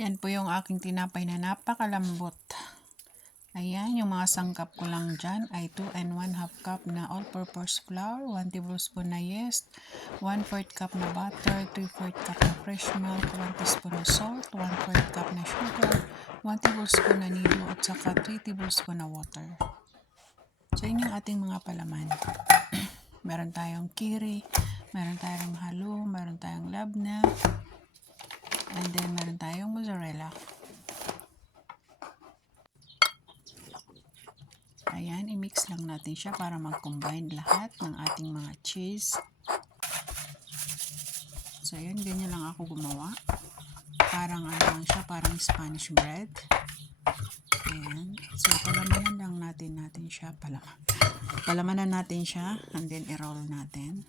Yan po yung aking tinapay na napakalambot. Ayan, yung mga sangkap ko lang dyan ay 2 and 1/2 cup na all-purpose flour, 1 tablespoon na yeast, 1/4 cup na butter, 3/4 cup na fresh milk, 1 teaspoon na salt, 1/4 cup na sugar, 1 tablespoon na nido at saka 3 tablespoon na water. So, yun yung ating mga palaman. Meron tayong kiri, meron tayong halo, meron tayong labna, and then meron tayong mozzarella. Ayan, i-mix lang natin siya para mag-combine lahat ng ating mga cheese. So, ayan, ganyan lang ako gumawa. Parang ano lang siya, parang Spanish bread. Ayan. So, palamanan lang natin siya. Palamanan natin siya and then i-roll natin.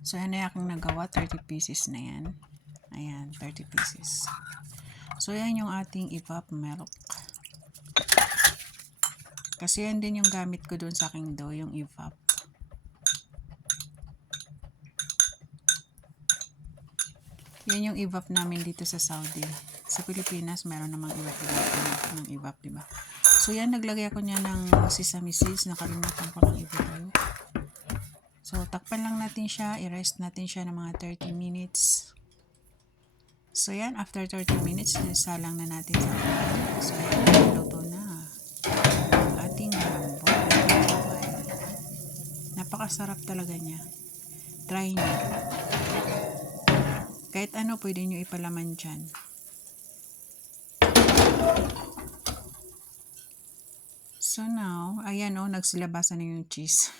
So, yan na akong nagawa. 30 pieces na yan. Ayan, 30 pieces. So, yan yung ating evap milk. Kasi yan din yung gamit ko doon sa aking dough, yung evap. Yan yung evap namin dito sa Saudi. Sa Pilipinas, meron namang iba't ng evap, diba? So, yan, naglagay ako niya ng sesame seeds. Nakalimutan ko lang i-video. So, takpan lang natin siya. I-rest natin siya ng mga 30 minutes. So, yan. After 30 minutes, salang na natin sa pan. So, yan. Luto na. Ang ating malambot. Napakasarap talaga niya. Try niyo. Kahit ano, pwede nyo ipalaman dyan. So now, ayan o, nagsilabasan na yung cheese.